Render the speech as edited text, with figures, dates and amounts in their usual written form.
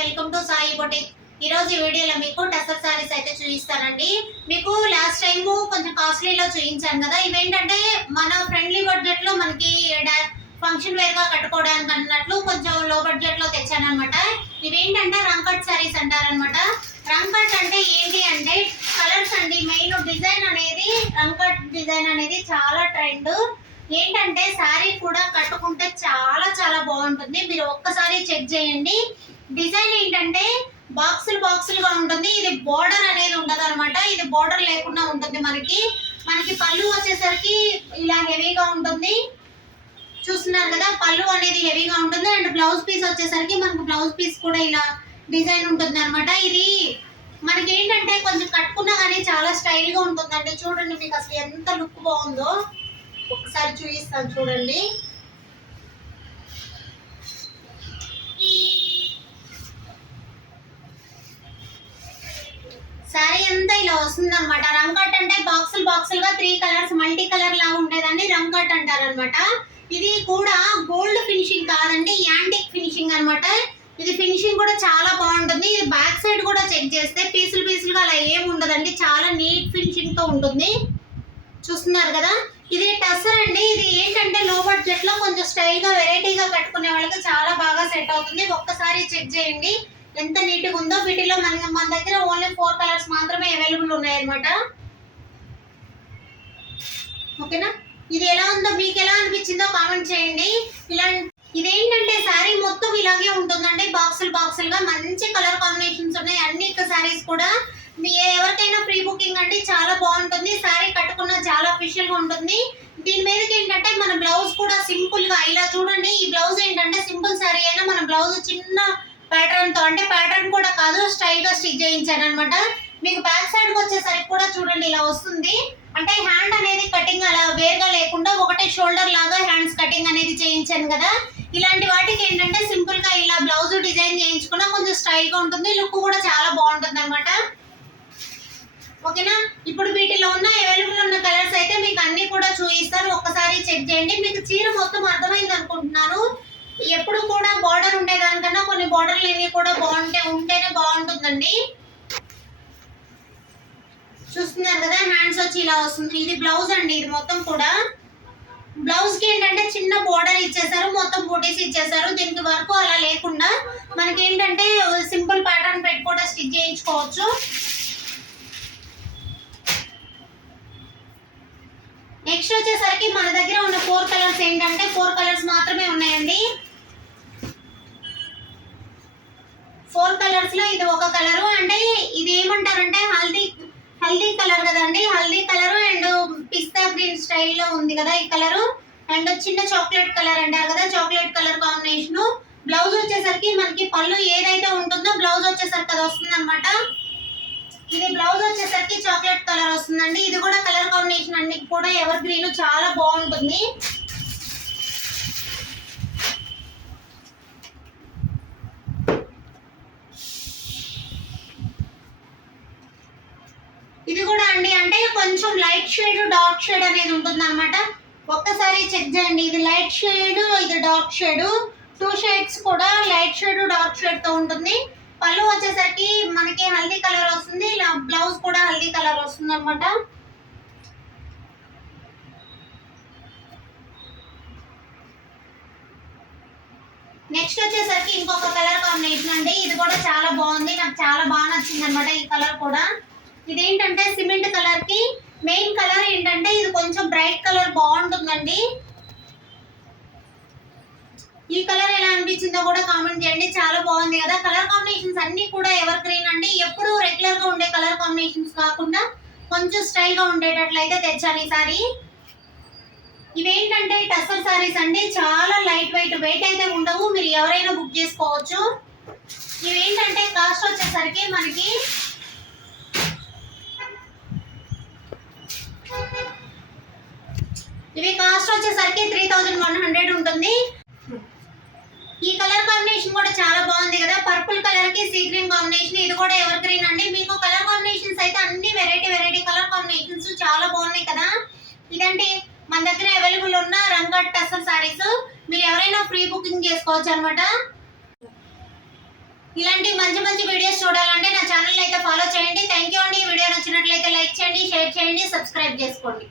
Welcome to Sai boutique. ఈ రోజు ఈ వీడియోలో మీకు టసర్ సారీస్ అయితే చూపిస్తానండి. మీకు లాస్ట్ టైం కొంచెం కాస్ట్లీలో చూపించాను కదా. ఇవేంటంటే మన ఫ్రెండ్లీ బడ్జెట్ లో మనకి ఫంక్షన్ వేర్ గా కట్టుకోవడానికి అన్నట్లు కొంచెం లో బడ్జెట్ లో తెచ్చాను అనమాట. ఇవేంటంటే రంకట్ సారీస్ అంటారనమాట. రంకట్ అంటే ఏంటి అంటే కలర్స్ అండి. మెయిన్ డిజైన్ అనేది రంకట్ డిజైన్ అనేది చాలా ట్రెండ్. ఏంటంటే శారీ కూడా కట్టుకుంటే చాలా చాలా బాగుంటుంది. మీరు ఒక్కసారి చెక్ చేయండి. డిజైన్ ఏంటంటే బాక్సులుగా ఉంటుంది. ఇది బోర్డర్ అనేది ఉండదు అనమాట. ఇది బోర్డర్ లేకుండా ఉంటుంది. మనకి పళ్ళు వచ్చేసరికి ఇలా హెవీగా ఉంటుంది. చూస్తున్నారు కదా, పళ్ళు అనేది హెవీగా ఉంటుంది. అండ్ బ్లౌజ్ పీస్ వచ్చేసరికి మనకు బ్లౌజ్ పీస్ కూడా ఇలా డిజైన్ ఉంటుంది అనమాట. ఇది మనకి ఏంటంటే కొంచెం కట్టుకున్నా కానీ చాలా స్టైల్ గా ఉంటుందండి. చూడండి, మీకు అసలు ఎంత లుక్ బాగుందో ఒకసారి చూపిస్తాను చూడండి. శారీ అంతా ఇలా వస్తుంది అనమాట. రంకట్ అంటే బాక్సులుగా 3 కలర్స్ మల్టీ కలర్ లాగా ఉండేదాన్ని రంకట్ అంటారనమాట. ఇది కూడా గోల్డ్ ఫినిషింగ్ కాదండి, యాంటిక్ ఫినిషింగ్ అనమాట. ఇది ఫినిషింగ్ కూడా చాలా బాగుంటుంది. ఇది బ్యాక్ సైడ్ కూడా చెక్ చేస్తే పీసులుగా అలా ఏమి ఉండదండి. చాలా నీట్ ఫినిషింగ్ తో ఉంటుంది. చూస్తున్నారు కదా, ఇది టసర్ అండి. ఇది ఏంటంటే లో బడ్జెట్ లో కొంచెం స్టైల్ గా వెరైటీగా కట్టుకునే వాళ్ళకి చాలా బాగా సెట్ అవుతుంది. ఒక్కసారి చెక్ చేయండి ఎంత నీట్ గా ఉందో. వీటిలో మన దగ్గర ఓన్లీ 4 కలర్స్ మాత్రమే అవైలబుల్ ఉన్నాయన్నమాట. ఓకేనా, ఇది ఎలా ఉందో మీకు ఎలా అనిపించిందో కామెంట్ చేయండి. ఇదేంటంటే శారీ మొత్తం ఇలాగే ఉంటుందండి. బాక్సులుగా మంచి కలర్ కాంబినేషన్స్ ఉన్నాయి. అన్ని శారీస్ కూడా మీ ఎవరికైనా ప్రీ బుకింగ్ అంటే చాలా బాగుంటుంది. శారీ కట్టుకున్న చాలా అఫీషియల్ గా ఉంటుంది. దీని మీదకి ఏంటంటే మన బ్లౌజ్ కూడా సింపుల్ గా ఇలా చూడండి. ఈ బ్లౌజ్ ఏంటంటే సింపుల్ శారీ అయినా మన బ్లౌజ్ చిన్న ప్యాటర్న్ తో, అంటే ప్యాటర్న్ కూడా కాదు, స్టైల్ గా స్టిచ్ చేయించాను అనమాట. మీకు బ్యాక్ సైడ్ కి వచ్చేసరికి కూడా చూడండి ఇలా వస్తుంది. అంటే హ్యాండ్ అనేది కటింగ్ అలా వేరుగా లేకుండా ఒకటే షోల్డర్ లాగా హ్యాండ్స్ కటింగ్ అనేది చేయించాను కదా. ఇలాంటి వాటికి ఏంటంటే సింపుల్ గా ఇలా బ్లౌజ్ డిజైన్ చేయించుకున్నా కొంచెం స్టైల్ గా ఉంటుంది. లుక్ కూడా చాలా బాగుంటుంది అనమాట. ఓకేనా, ఇప్పుడు వీటిలో ఉన్న అవైలబుల్ ఉన్న కలర్స్ అయితే మీకు అన్ని కూడా చూపిస్తాను. ఒక్కసారి చెక్ చేయండి. మీకు చీర మొత్తం అర్థమైంది అనుకుంటున్నాను. ఎప్పుడు కూడా బార్డర్ ఉండేదానికన్నా కొన్ని బార్డర్లు ఇవి కూడా ఉంటేనే బాగుంటుందండి. చూస్తున్నారు కదా, హ్యాండ్స్ వచ్చి ఇలా వస్తుంది. ఇది బ్లౌజ్ అండి. ఇది మొత్తం కూడా బ్లౌజ్ కి ఏంటంటే చిన్న బోర్డర్ ఇచ్చేసారు, మొత్తం బూటీస్ ఇచ్చేసారు. దీనికి వరకు అలా లేకుండా మనకి ఏంటంటే సింపుల్ ప్యాటర్న్ పెట్టి కూడా స్టిచ్ చేయించుకోవచ్చు. నెక్స్ట్ వచ్చేసరికి మన దగ్గర ఉన్న 4 కలర్స్ ఏంటంటే 4 కలర్స్ మాత్రమే ఉన్నాయండి. 4 కలర్స్ లో ఇది ఒక కలరు. అంటే ఇది ఏమంటారంటే హల్దీ కలర్ కదండి. Haldi colour and pista green స్టైల్లో ఉంది కదా ఈ కలరు. అండ్ చిన్న చాక్లెట్ కలర్ అంటారు కదా, చాక్లెట్ కలర్ కాంబినేషన్. బ్లౌజ్ వచ్చేసరికి మనకి పళ్ళు ఏదైతే ఉంటుందో బ్లౌజ్ వచ్చేసరికి అది వస్తుంది అనమాట. ఇది బ్లౌజ్ వచ్చేసరికి చాక్లెట్ కలర్ వస్తుందండి. ఇది కూడా కలర్ కాంబినేషన్ అన్ని కూడా ఎవర్ గ్రీన్ చాలా బాగుంటుంది. ఇది కూడా అండి అంటే కొంచెం లైట్ షేడ్ డార్క్ షేడ్ అనేది ఉంటుంది అనమాట. ఒక్కసారి చెక్ చేయండి. ఇది లైట్ షేడ్, ఇది డార్క్ షేడ్. 2 షేడ్స్ కూడా లైట్ షేడ్ డార్క్ షేడ్ తో ఉంటుంది. పళ్ళు వచ్చేసరికి మనకి హల్దీ కలర్ వస్తుంది. ఇలా బ్లౌజ్ కూడా హల్దీ కలర్ వస్తుంది అనమాట. నెక్స్ట్ వచ్చేసరికి ఇంకొక కలర్ కాంబినేషన్ అండి. ఇది కూడా చాలా బాగుంది, నాకు చాలా బాగా నచ్చింది అనమాట ఈ కలర్ కూడా. ఇదేంటంటే సిమెంట్ కలర్ కి మెయిన్ కలర్ ఏంటంటే ఇది కొంచెం బ్రైట్ కలర్ బాగుంటుందండి. ఈ కలర్ ఎలా అనిపించిందో కూడా కామెంట్ చేయండి. చాలా బాగుంది కదా. కలర్ కాంబినేషన్స్ అన్ని కూడా ఎవర్ గ్రీన్ అండి. ఎప్పుడు రెగ్యులర్ గా ఉండే కలర్ కాంబినేషన్స్ కాకుండా కొంచెం స్టైల్ గా ఉండేటట్లయితే తెచ్చాను ఈ సారీ. ఇవేంటంటే టసర్ సారీస్ అండి. చాలా లైట్ వెయిట్ అయితే ఉండవు. మీరు ఎవరైనా బుక్ చేసుకోవచ్చు. ఇవేంటంటే కాస్ట్ వచ్చేసరికి మనకి ఇవి కాస్ట్ వచ్చేసరికి 3100 ఉంటుంది. ఈ కలర్ కాంబినేషన్ కూడా చాలా బాగుంది కదా. పర్పుల్ కలర్ కి సీ గ్రీన్ కాంబినేషన్. ఇది కూడా ఎవర్ గ్రీన్ అండి. మీకు కలర్ కాంబినేషన్స్ అయితే అన్ని వెరైటీ కలర్ కాంబినేషన్స్ చాలా బాగున్నాయి కదా. ఇదంటే మన దగ్గర అవైలబుల్ ఉన్న రంగట్ టసర్ సారీస్. మీరు ఎవరైనా ప్రీ బుకింగ్ చేసుకోవచ్చు అనమాట. ఇలాంటి మంచి మంచి వీడియోస్ చూడాలంటే నా ఛానల్ అయితే ఫాలో చేయండి. థ్యాంక్ యూ అండి. ఈ వీడియో నచ్చినట్లయితే లైక్ చేయండి, షేర్ చేయండి, సబ్స్క్రైబ్ చేసుకోండి.